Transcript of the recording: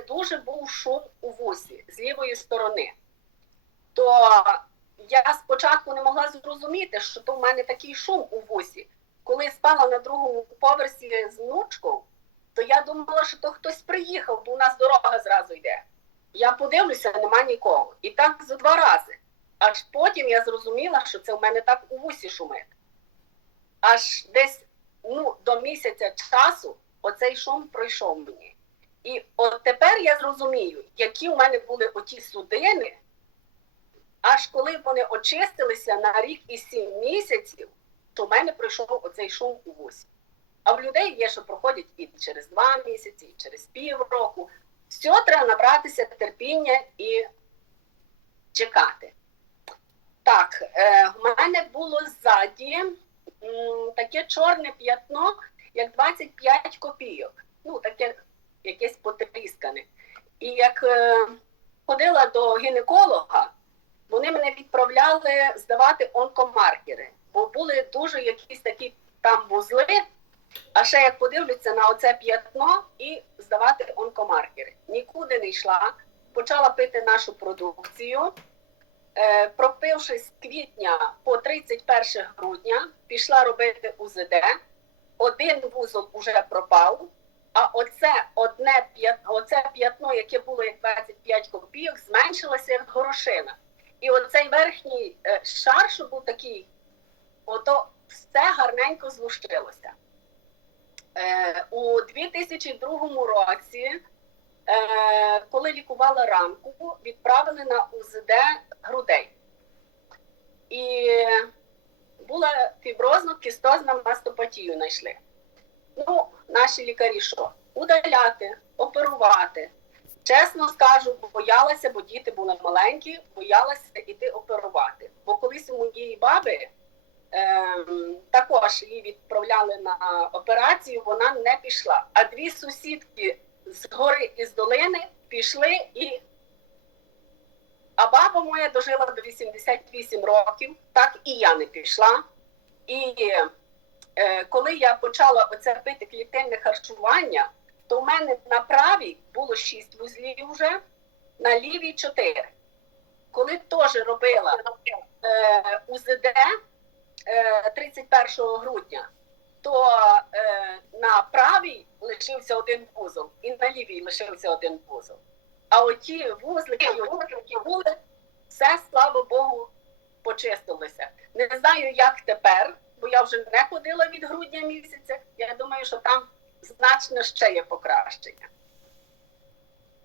дуже був шум у вусі з лівої сторони. То я спочатку не могла зрозуміти, що то в мене такий шум у вусі. Коли спала на другому поверсі з внучкою, то я думала, що то хтось приїхав, бо у нас дорога зразу йде. Я подивлюся, нема нікого. І так за два рази. Аж потім я зрозуміла, що це в мене так у вусі шумить. Аж десь ну, до місяця часу оцей шум пройшов мені. І от тепер я зрозумію, які в мене були оті судини, аж коли вони очистилися на рік і сім місяців, то в мене пройшов оцей шум у вусі. А в людей є, що проходять і через два місяці, і через півроку. Все треба набратися терпіння і чекати. Так, е, в мене було ззаді таке чорне п'ятно, як 25 копійок. Ну, таке якесь потріскане. І як е, ходила до гінеколога, вони мене відправляли здавати онкомаркери, бо були дуже якісь такі там вузли. А ще як подивляться на оце п'ятно і здавати онкомаркери. Нікуди не йшла, почала пити нашу продукцію. Е, пропивши з квітня по 31 грудня, пішла робити УЗД. Один вузол уже пропав. А оце одне оце п'ятно, яке було як 25 копійок, зменшилося як горошина. І оцей верхній е, шар, що був такий, ото все гарненько злущилося. Е, у 2002 році, е, коли лікувала рамку, відправили на УЗД грудей. І була фіброзно-кістозна мастопатію знайшли. Ну, наші лікарі що? Удаляти, оперувати. Чесно скажу, боялася, бо діти були маленькі, боялася іти оперувати. Бо колись у моєї баби ем, також її відправляли на операцію, вона не пішла. А дві сусідки з гори і з долини пішли і. А баба моя дожила до 88 років, так і я не пішла. І коли я почала оце пити клітинне харчування, то в мене на правій було 6 вузлів вже, на лівій 4. Коли теж робила е, УЗД е, 31 грудня, то е, на правій лишився один вузол, і на лівій лишився один вузол. А оті вузлики, які були, все, слава Богу, почистилося. Не знаю, як тепер, бо я вже не ходила від грудня місяця. Я думаю, що там значно ще є покращення.